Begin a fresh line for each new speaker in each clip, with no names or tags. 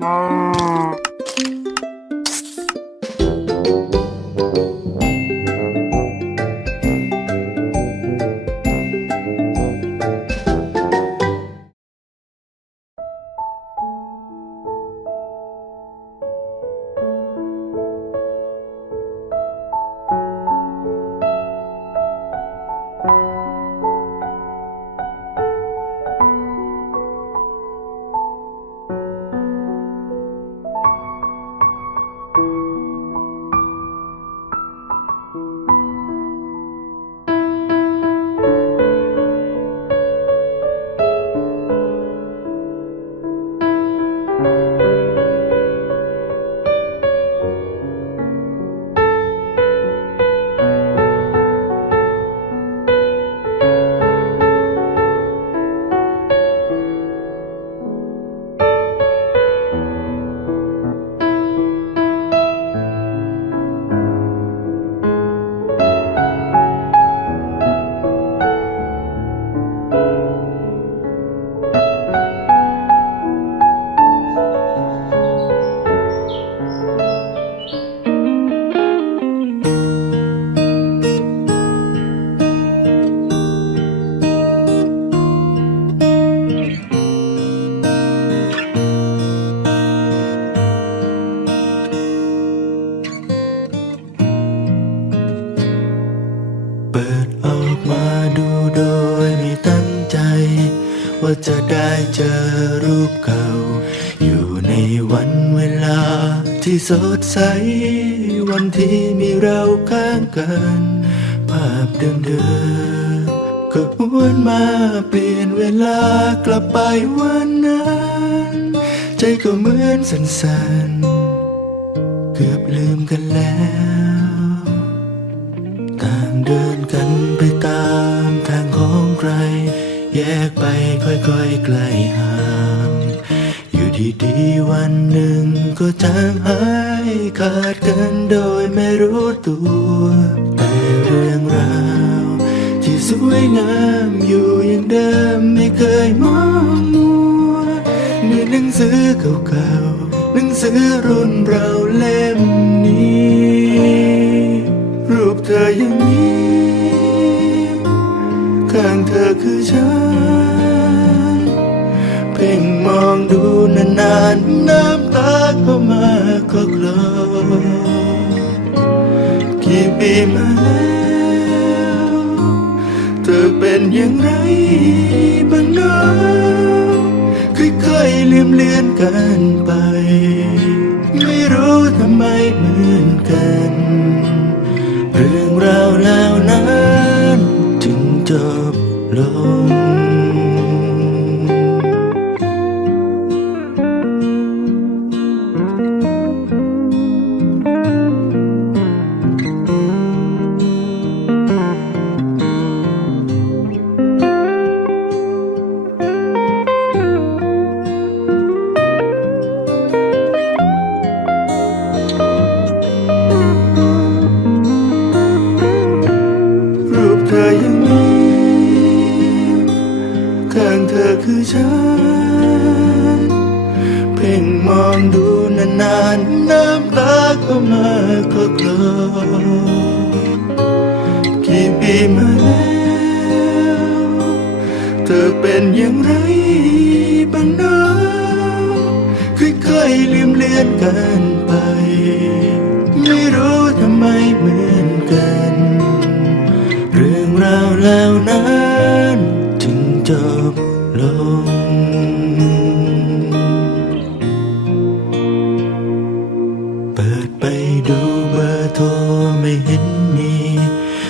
เสดใส วันที่มีเราข้างกัน ภาพเดิมๆก็หวนมาเปลี่ยนเวลากลับไปวันนั้น ใจก็เหมือนสั่นๆ เกือบลืมกันแล้วต่างเดินกันไปตามทางของใคร แยกไปค่อยๆไกลห่าง ดีๆวันหนึ่งก็จางหายขาดกันโดยไม่รู้ตัว แต่เรื่องราวที่สวยงามอยู่อย่างเดิมไม่เคยมองมัวในหนังสือเก่าๆหนังสือรุ่นเราเล่มนี้ รูปเธอยังมีข้างเธอคือฉัน เพ่งมอง นานน้ำตาก็มาก็กลอกี่ปีมาแล้วเธอเป็นอย่างไรบ้างเนาะค่อยๆลืมเลือนกันไป ไม่รู้ทำไมเหมือนกัน เรื่องราวแล้วนั้น ปีมาแล้ว เธอเป็นอย่างไรบ้างนะค่อยๆลืมเลือนกันไป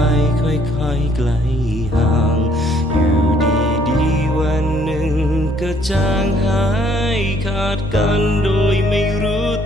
ไป
ค่อยๆไกลห่าง อยู่ดีๆวันหนึ่งก็จางหายขาดกันโดยไม่รู้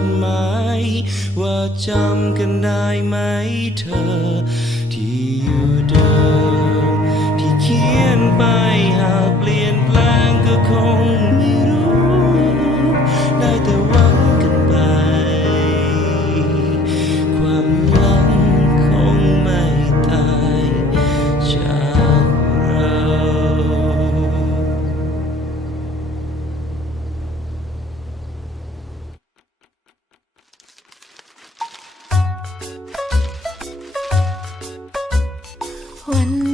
ดหมาย ว่าจำกันได้ไหมเธอ ที่อยู่เดิมที่เขียนไปหากเปลี่ยน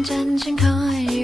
真心可以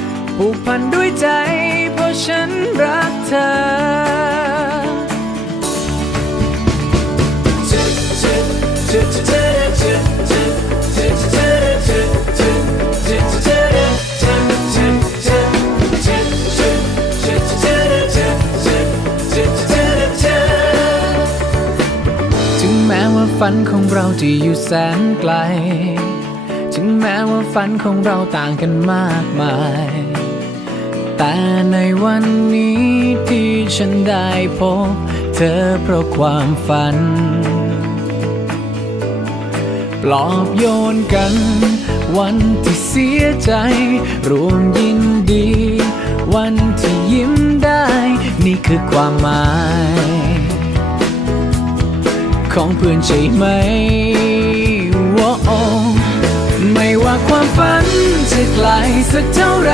ผูกพันด้วยใจ เพราะฉันรักเธอาฝันของเราจะอยู่แสนไกล ถึงแม้ว่าฝันของเราต่างกันมากมาย แต่ในวันนี้ที่ฉันได้พบ เธอเพราะความฝัน ปลอบโยนกัน วันที่เสียใจ รวมยินดี วันที่ยิ้มได้ นี่คือความหมาย ของเพื่อนใช่ไหมว้าไม่ว่าความฝันจะไกลสักเท่าไหร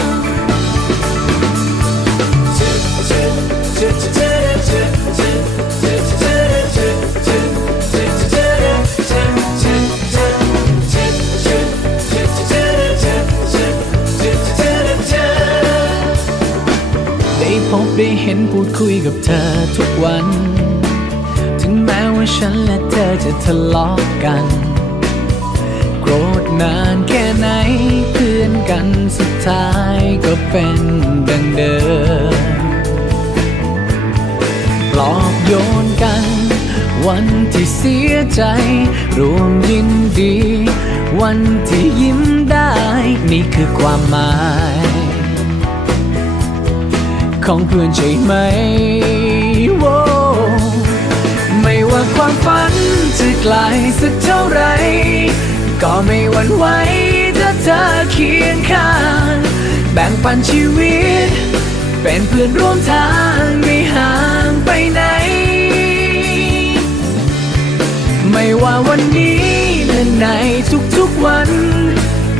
ได้พบได้เห็นพูดคุยกับเธอทุกวัน ถึงแม้ว่าฉันและเธอจะทะเลาะกัน โกรธนานแค่ไหนเพื่อนกันสุดท้ายก็เป็นดังเดิม ปลอบโยนกัน วันที่เสียใจ รวมยินดี วันที่ยิ้มได้ นี่คือความหมาย ของเพื่อนใช่ไหมโวไม่ว่าความฝันจะไกลสักเท่าไหรก็ไม่หวั่นไหวถ้าเธอเคียงข้างแบ่งปันชีวิต เป็นเพื่อนร่วมทางไม่ห่า ทุกๆวัน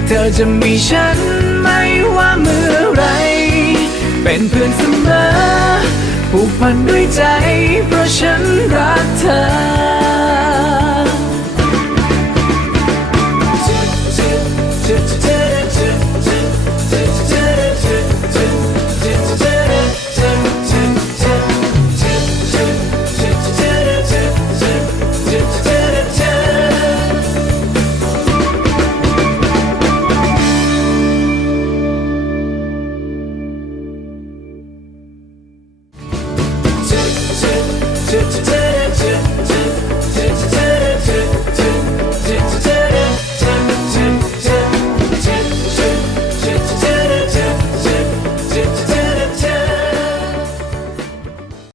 เธอจะมีฉันไม่ว่าเมื่อไร เป็นเพื่อนเสมอผูกพันด้วยใจ เพราะฉันรักเธอ